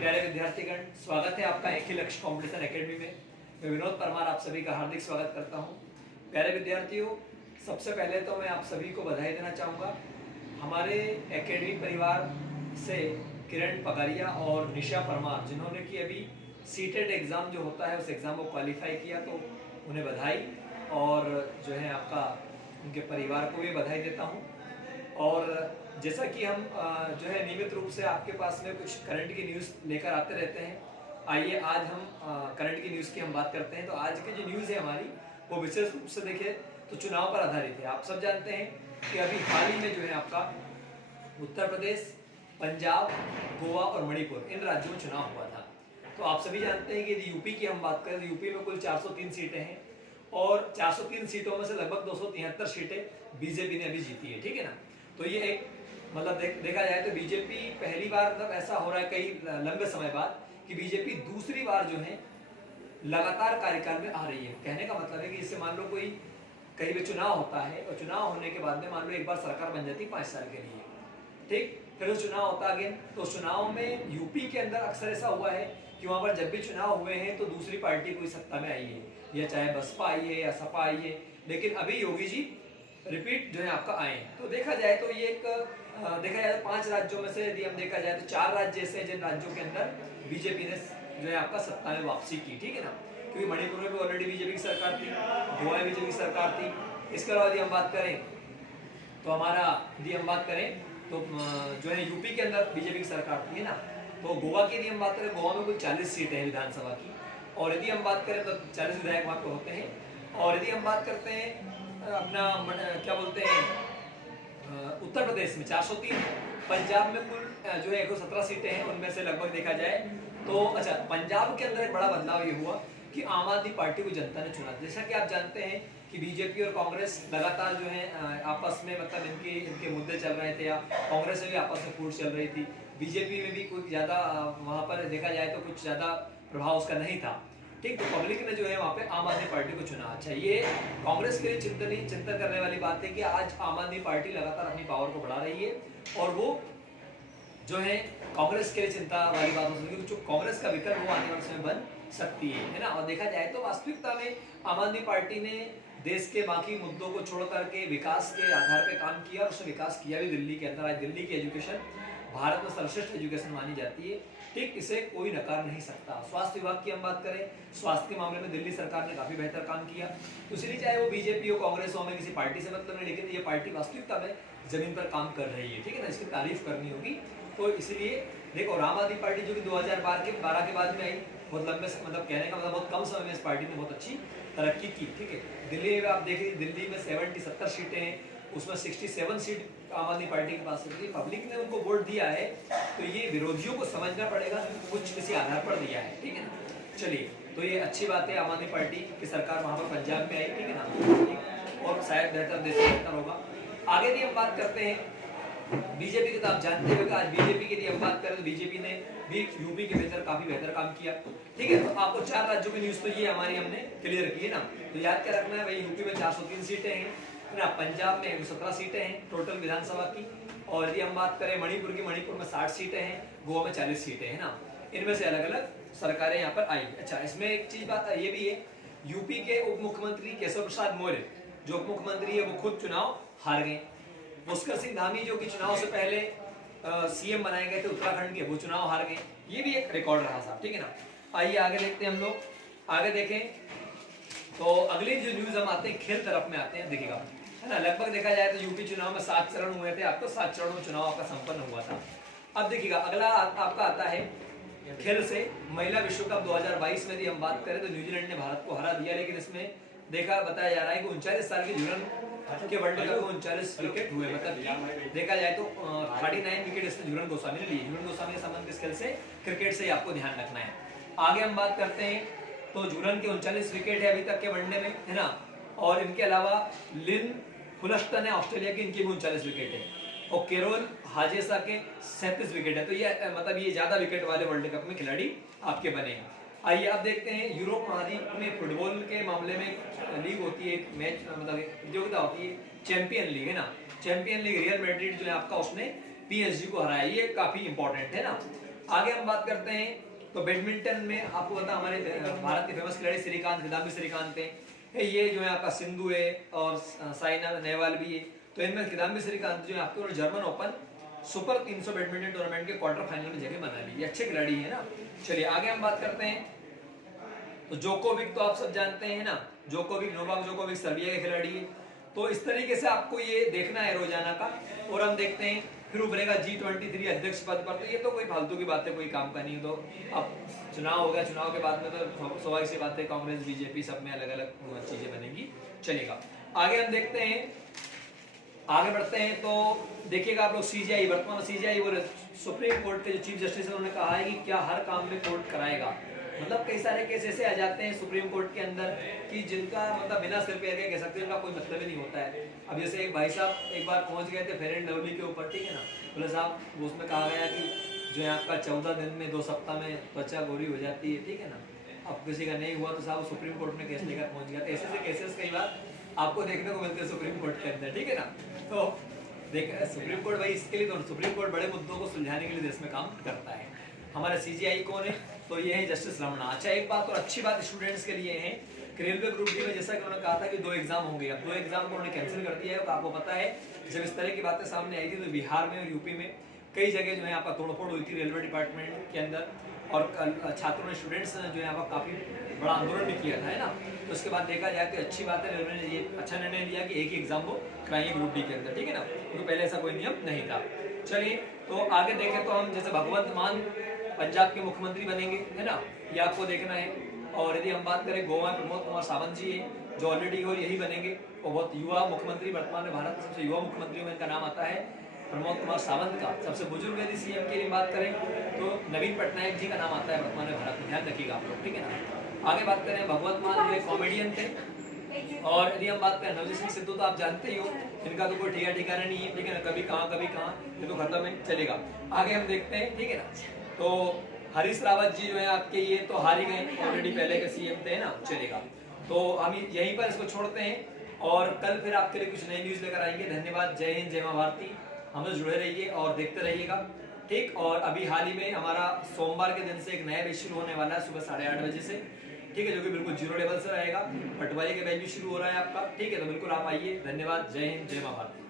प्यारे विद्यार्थीगण, स्वागत है आपका एक ही लक्ष्य कंपटीशन एकेडमी में। मैं विनोद परमार आप सभी का हार्दिक स्वागत करता हूं। प्यारे विद्यार्थियों, सबसे पहले तो मैं आप सभी को बधाई देना चाहूँगा। हमारे एकेडमी परिवार से किरण पगारिया और निशा परमार, जिन्होंने कि अभी सीटेट एग्ज़ाम जो होता है उस एग्ज़ाम को क्वालिफाई किया, तो उन्हें बधाई। और जो है आपका उनके परिवार को भी बधाई देता हूँ। और जैसा कि हम जो है नियमित रूप से आपके पास में कुछ करंट की न्यूज़ लेकर आते रहते हैं, आइए आज हम करंट की न्यूज़ की हम बात करते हैं। तो आज की जो न्यूज़ है हमारी, वो विशेष रूप से देखें तो चुनाव पर आधारित है। आप सब जानते हैं कि अभी हाल ही में जो है आपका उत्तर प्रदेश, पंजाब, गोवा और मणिपुर, इन राज्यों में चुनाव हुआ था। तो आप सभी जानते हैं कि यदि यूपी की हम बात करें तो यूपी में कुल 403 सीटें हैं और 403 सीटों में से लगभग 273 सीटें बीजेपी ने अभी जीती है, ठीक है ना। तो ये एक मतलब देखा जाए तो बीजेपी पहली बार मतलब ऐसा हो रहा है कई लंबे समय बाद कि बीजेपी दूसरी बार जो है लगातार कार्यकाल में आ रही है। कहने का मतलब है कि इससे मान लो कोई कहीं भी चुनाव होता है और चुनाव होने के बाद में मान लो एक बार सरकार बन जाती है 5 साल के लिए, ठीक, फिर उस चुनाव होता अगेन। तो चुनाव में यूपी के अंदर अक्सर ऐसा हुआ है कि वहां पर जब भी चुनाव हुए हैं तो दूसरी पार्टी कोई सत्ता में आई है, या चाहे बसपा आई है या सपा आई है, लेकिन अभी योगी जी रिपीट जो है आपका आए। तो देखा जाए तो ये एक देखा जाए तो 5 राज्यों में से यदि हम देखा जाए तो 4 राज्य ऐसे हैं जिन राज्यों के अंदर बीजेपी ने जो है आपका सत्ता में वापसी की, ठीक है ना। क्योंकि मणिपुर में भी ऑलरेडी बीजेपी की सरकार थी, गोवा में बीजेपी की सरकार थी। इसके अलावा यदि हम बात करें तो तो जो है यूपी के अंदर बीजेपी की सरकार थी, है ना। तो गोवा की यदि हम बात करें, गोवा में कुल 40 सीटें हैं विधानसभा की, और यदि हम बात करें तो 40 विधायक वहाँ पे होते हैं। और यदि हम बात करते हैं अपना क्या बोलते हैं उत्तर प्रदेश में 403, पंजाब में कुल जो है 117 सीटें हैं, उनमें से लगभग देखा जाए तो अच्छा पंजाब के अंदर एक बड़ा बदलाव ये हुआ कि आम आदमी पार्टी को जनता ने चुना। जैसा कि आप जानते हैं कि बीजेपी और कांग्रेस लगातार जो है आपस में मतलब इनके मुद्दे चल रहे थे, या कांग्रेस में भी आपस में फूट चल रही थी, बीजेपी में भी कुछ ज़्यादा वहाँ पर देखा जाए तो कुछ ज़्यादा प्रभाव उसका नहीं था, ठीक। तो पब्लिक ने जो है वहाँ पे आम आदमी पार्टी को चुना। अच्छा, ये कांग्रेस के लिए चिंतन करने वाली बात है कि आज आम आदमी पार्टी लगातार अपनी पावर को बढ़ा रही है, और वो जो है कांग्रेस के लिए चिंता वाली बात हो सकती है, जो कांग्रेस का विकल्प वो आने वाले समय बन सकती है ना। और देखा जाए तो वास्तविकता में आम आदमी पार्टी ने देश के बाकी मुद्दों को छोड़ करके विकास के आधार पर काम किया, और उसने विकास किया भी दिल्ली के अंदर। आज दिल्ली की एजुकेशन भारत में सर्वश्रेष्ठ एजुकेशन मानी जाती है, ठीक, इसे कोई नकार नहीं सकता। स्वास्थ्य विभाग की हम बात करें, स्वास्थ्य के मामले में दिल्ली सरकार ने काफी बेहतर काम किया। तो इसलिए चाहे वो बीजेपी हो, कांग्रेस हो, हमें किसी पार्टी से मतलब नहीं, लेकिन ये पार्टी वास्तविकता में जमीन पर काम कर रही है, ठीक है ना, इसकी तारीफ करनी होगी। तो इसलिए देखो, आम आदमी पार्टी जो कि 2012 के बाद में आई, बहुत लंबे मतलब कहने का मतलब बहुत कम समय में इस पार्टी ने बहुत अच्छी तरक्की की, ठीक है। दिल्ली में आप देखिए, दिल्ली में 70 सीटें हैं, उसमें 67 सीट आम आदमी पार्टी के पास है। पब्लिक ने उनको वोट दिया है, तो ये विरोधियों को समझना पड़ेगा कुछ किसी आधार पर दिया है, ठीक है ना। चलिए, तो ये अच्छी बात है, आम आदमी पार्टी की सरकार वहां पर पंजाब में आई, ठीक है ना, और शायद बेहतर देश बेहतर होगा। आगे भी हम बात करते हैं बीजेपी की। तो आप जानते हो कि आज बीजेपी की यदि हम बात करें तो बीजेपी ने भी यूपी के बेहतर काफी बेहतर काम किया, ठीक है। तो आपको 4 राज्यों की न्यूज तो ये हमारी हमने क्लियर की है ना। तो याद क्या रखना है भाई, यूपी में 403 सीटें हैं ना, पंजाब में 117 सीटें हैं टोटल विधानसभा की, और यदि हम बात करें मणिपुर की, मणिपुर में 60 सीटें हैं, गोवा में 40 सीटें हैं ना। इनमें से अलग अलग सरकारें यहाँ पर आई। अच्छा, इसमें एक चीज बात ये भी है, यूपी के उप मुख्यमंत्री केशव प्रसाद मौर्य जो उप मुख्यमंत्री है, वो खुद चुनाव हार गए। पुष्कर सिंह धामी जो कि चुनाव से पहले सीएम बनाए गए थे उत्तराखंड के, वो चुनाव हार गए। ये भी एक रिकॉर्ड रहा साहब, ठीक है ना। आइए आगे देखते हैं हम लोग, आगे देखें तो अगली जो न्यूज हम आते हैं खेल तरफ में आते हैं, देखिएगा, है ना। लगभग देखा जाए तो यूपी चुनाव में 7 चरण हुए थे, आपको 7 चरणों में चुनाव आपका संपन्न हुआ था। अब देखिएगा अगला आपका आता है खेल से। महिला विश्व कप 2022 में यदि हम बात करें तो न्यूजीलैंड ने भारत को हरा दिया, लेकिन इसमें बताया जा रहा है कि 39 साल की झूलन के वर्ल्ड कप में 39 विकेट हुए, मतलब देखा जाए तो 39 विकेट इसने झूलन गोस्वामी ने लिए। झूलन गोस्वामी का संबंध किस खेल से? क्रिकेट से, आपको ध्यान रखना है। आगे हम बात करते हैं तो झूलन के 39 विकेट है अभी तक के वनडे में, है ना। और इनके अलावा लिन फुलस्टन है ऑस्ट्रेलिया की, इनकी भी 39 विकेट है, और केरोल हाजेसा के 37 विकेट है। तो ये मतलब ये ज्यादा विकेट वाले वर्ल्ड कप में खिलाड़ी आपके बने हैं। आइए अब देखते हैं यूरोप महाद्वीप में फुटबॉल के मामले में लीग होती है, एक मैच मतलब प्रतियोगिता होती है, चैंपियन लीग, है ना। चैंपियन लीग रियल मैड्रिड जो है आपका, उसने पीएसजी को हराया, ये काफी इंपॉर्टेंट है ना। आगे हम बात करते हैं तो बैडमिंटन में आपको पता हमारे भारत के फेमस खिलाड़ी श्रीकांत, किदाम्बी श्रीकांत है, ये जो है आपका सिंधु है और साइना नेहवाल भी है। तो इनमें किदाम्बी श्रीकांत जो है आपके German open super 300 badminton tournament के क्वार्टर फाइनल में जगह बना ली, ये अच्छे खिलाड़ी है ना। चलिए आगे हम बात करते हैं तो जोकोविक तो आप सब जानते हैं ना, जोकोविक, नोवाक जोकोविक सर्बिया के खिलाड़ी है। तो इस तरीके से आपको ये देखना है रोजाना का। और हम देखते हैं फिर उभरेगा G23 अध्यक्ष पद पर, तो ये तो कोई फालतू की बात है, कोई काम का नहीं है। तो अब चुनाव हो गया, चुनाव के बाद में तो स्वाभाविक सी बात है कांग्रेस बीजेपी सब में अलग अलग चीजें बनेंगी, चलेगा। आगे हम देखते हैं, आगे बढ़ते हैं तो देखिएगा आप लोग सीजीआई, वर्तमान सीजीआई वो सुप्रीम कोर्ट के जो चीफ जस्टिस है उन्होंने कहा है कि क्या हर काम में कोर्ट कराएगा। मतलब कई सारे केस ऐसे आ जाते हैं सुप्रीम कोर्ट के अंदर कि जिनका मतलब बिना सिर पैर के कह सकते हैं उनका कोई मतलब ही नहीं होता है। अब जैसे एक भाई साहब एक बार पहुंच गए थे फेयर एंड लवली के ऊपर, ठीक है ना, बोले साहब उसमें कहा गया कि जो है आपका 14 दिन में 2 सप्ताह में त्वचा गोरी हो जाती है, ठीक है ना। अब किसी का नहीं हुआ तो साहब सुप्रीम कोर्ट में केस लेकर पहुंच गया। ऐसे ऐसे केसेस कई बार आपको देखने को मिलते हैं सुप्रीम कोर्ट के अंदर, ठीक है ना। तो देख सुप्रीम कोर्ट भाई इसके लिए तो सुप्रीम कोर्ट बड़े मुद्दों को सुलझाने के लिए देश में काम करता है। हमारा सीजीआई कौन है, तो ये है जस्टिस रमणा। अच्छा एक बात और अच्छी बात स्टूडेंट्स के लिए है कि रेलवे ग्रुप डी में जैसा कि उन्होंने कहा था कि 2 एग्जाम होंगे, अब 2 एग्जाम को उन्होंने कैंसिल कर दिया है। तो आपको पता है जब इस तरह की बातें सामने आई थी तो बिहार में और यूपी में कई जगह जो है यहाँ पर तोड़फोड़ हुई थी रेलवे डिपार्टमेंट के अंदर, और छात्रों ने, स्टूडेंट्स ने जो है यहाँ पर काफी बड़ा आंदोलन भी किया था, है ना। तो उसके बाद देखा जाए तो अच्छी बात है, रेलवे ने ये अच्छा निर्णय लिया कि एक ही एग्जाम को कराएंगे ग्रुप डी के अंदर, ठीक है ना, क्योंकि पहले ऐसा कोई नियम नहीं था। चलिए तो आगे देखें तो हम जैसे भगवंत मान पंजाब के मुख्यमंत्री बनेंगे, है ना, ये आपको देखना है। और यदि हम बात करें गोवा में प्रमोद कुमार सावंत जी है जो ऑलरेडी और यही बनेंगे, और बहुत युवा मुख्यमंत्री, वर्तमान में भारत के सबसे युवा मुख्यमंत्रियों में इनका नाम आता है प्रमोद कुमार सावंत का। सबसे बुजुर्ग यदि सीएम के लिए बात करें तो नवीन पटनायक जी का नाम आता है वर्तमान में भारत में, ध्यान रखिएगा आप लोग, ठीक है ना। आगे बात करें भगवंत मान जो कॉमेडियन थे। और यदि हम बात करें नवजीत सिंह सिद्धू तो आप जानते ही हो, इनका तो कोई ठिकाना नहीं है, ठीक है ना, कभी कहाँ ये तो खत्म है, चलेगा। आगे हम देखते हैं, ठीक है ना, तो हरीश रावत जी जो है आपके ये तो हार ही गए, ऑलरेडी पहले के सीएम थे ना, चलेगा। तो हम यहीं पर इसको छोड़ते हैं और कल फिर आपके लिए कुछ नई न्यूज लेकर आएंगे। धन्यवाद, जय हिंद, जय मां भारती। हमसे जुड़े रहिए और देखते रहिएगा, ठीक। और अभी हाल ही में हमारा सोमवार के दिन से एक नया बैच शुरू होने वाला है सुबह 8:30 बजे से, ठीक है, जो कि बिल्कुल 0 लेवल से रहेगा। पटवारी के बैच भी शुरू हो रहा है आपका, ठीक है, तो बिल्कुल आप आइए। धन्यवाद, जय हिंद, जय मां भारती।